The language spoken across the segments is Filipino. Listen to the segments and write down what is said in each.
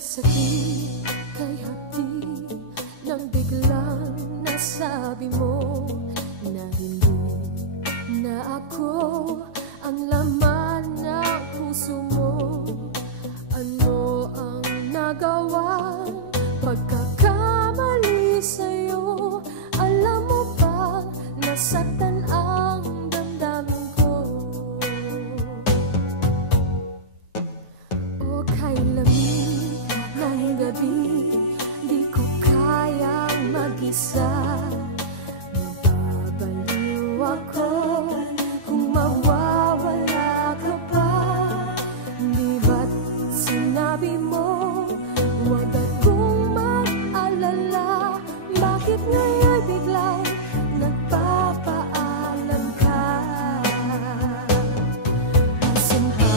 sakit kay hati nang biglang nasabi mo na hindi na ako ang laman ng puso mo. Ano ang nagawang pagkakamali sa'yo? Alam mo ba nasaktan ang damdamin ko? O kay lamig ng gabi, di ko kayang mag-isa. Mababaliw ako kung mawawala ka pa. Di ba't sinabi mo huwag akong mag-alala? Bakit ngayon biglang nagpapaalam ka? Sumpa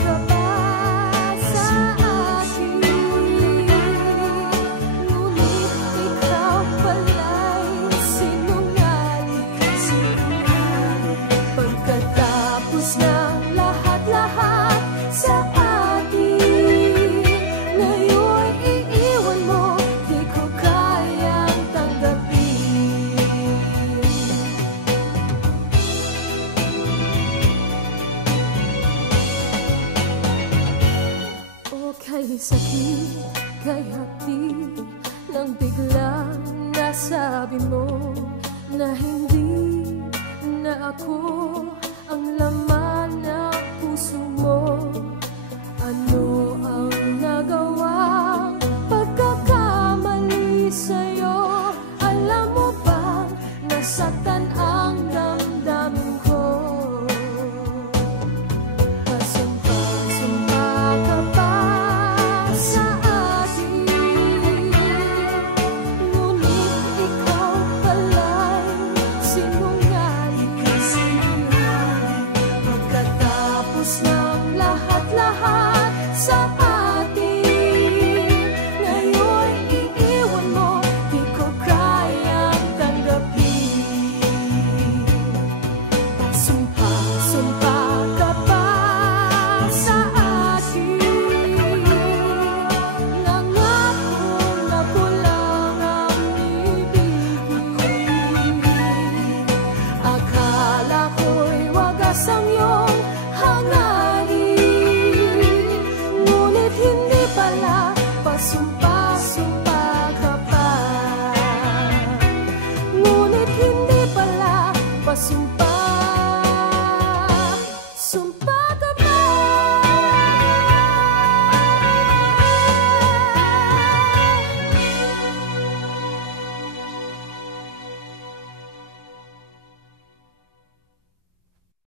ka ba sa akin? Ngunit ikaw pala'y sinungaling. Pagkatapos ng lahat-lahat sa atin, ngayon iiwan mo, di ko kayang tanggapin. O kay sakit, kay hati nang biglang nasabi mo na hindi na ako ang